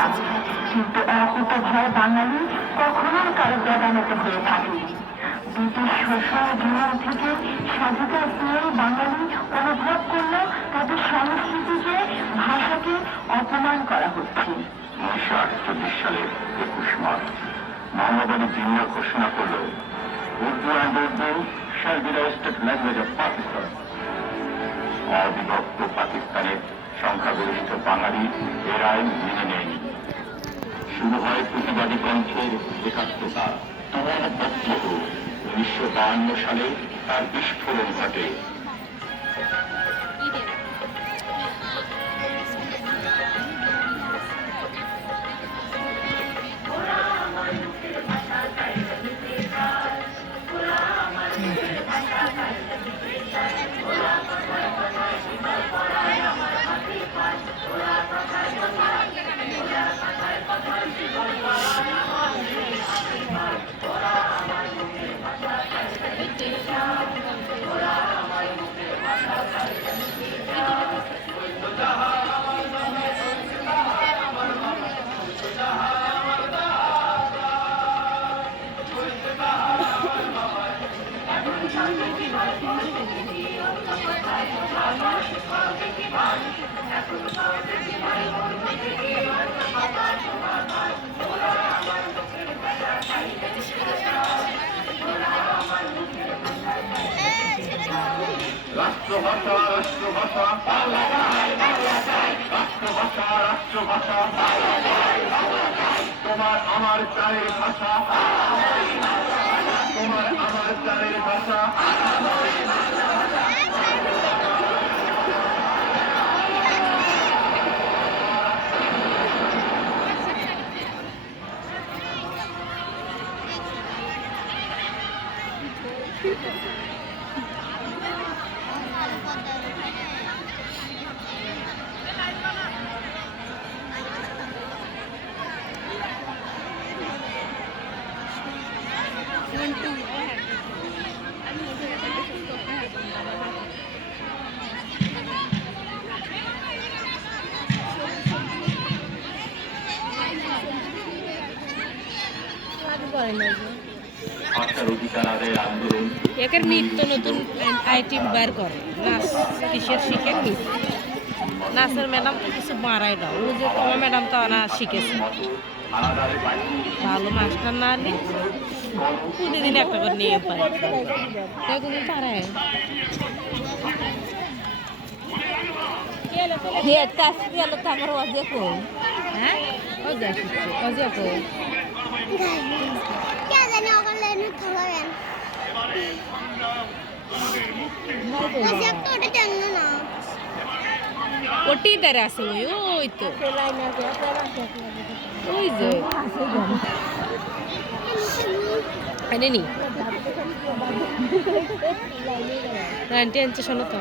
ব্রিটিশরা কিন্তু অকুত ভয় বাঙালি কখনো কারও প্রদানত হয়ে থাকেনি। ব্রিটিশ শোষণ জীবন থেকে স্বাধীনতা পেয়ে বাঙালি অনুভব করল তাদের সংস্কৃতিকে, ভাষাকে অপমান করা হচ্ছে। উনিশশো আটচল্লিশ সালের একুশ মার্চ মোহাম্মদ আলী জিন্না ঘোষণা করল Urdu and Urdu shall be the state language of Pakistan. অবিভক্ত পাকিস্তানের সংখ্যাগরিষ্ঠ বাঙালি এর আইন মেনে নেয়নি। শুরু হয় প্রতিবাদী কণ্ঠের একাত্মতা তোমার বক্তব্য উনিশশো বাহান্ন সালে তার বিস্ফোরণ ঘটে। রাষ্ট্রভাষা রাষ্ট্রভাষা রাষ্ট্রভাষা রাষ্ট্রভাষা তোমার আমার চারের ভাষা তোমার আমার চারের ভাষা ভাষার অধিকার একের নিত্য নতুন আইটেম বের করে। নাচ, কিসের শিখে নাচের ম্যাডাম তো কিছু মারাই না ও যে তোমার ম্যাডাম তো না শিখেছে। ভালো মাস্টার না নি? প্রতিদিন একটা করে নিয়ে পাই। কোনদিন পারায় হে তাসি গেল তো আমার অজে কই? অজয় শিখছে অজয় কো কে জানি ওখানে এনে খাবার আজ একটা ওটা ওই ওই তো। ওই যে। আনে নি আন্টি আনছে শোনো তো।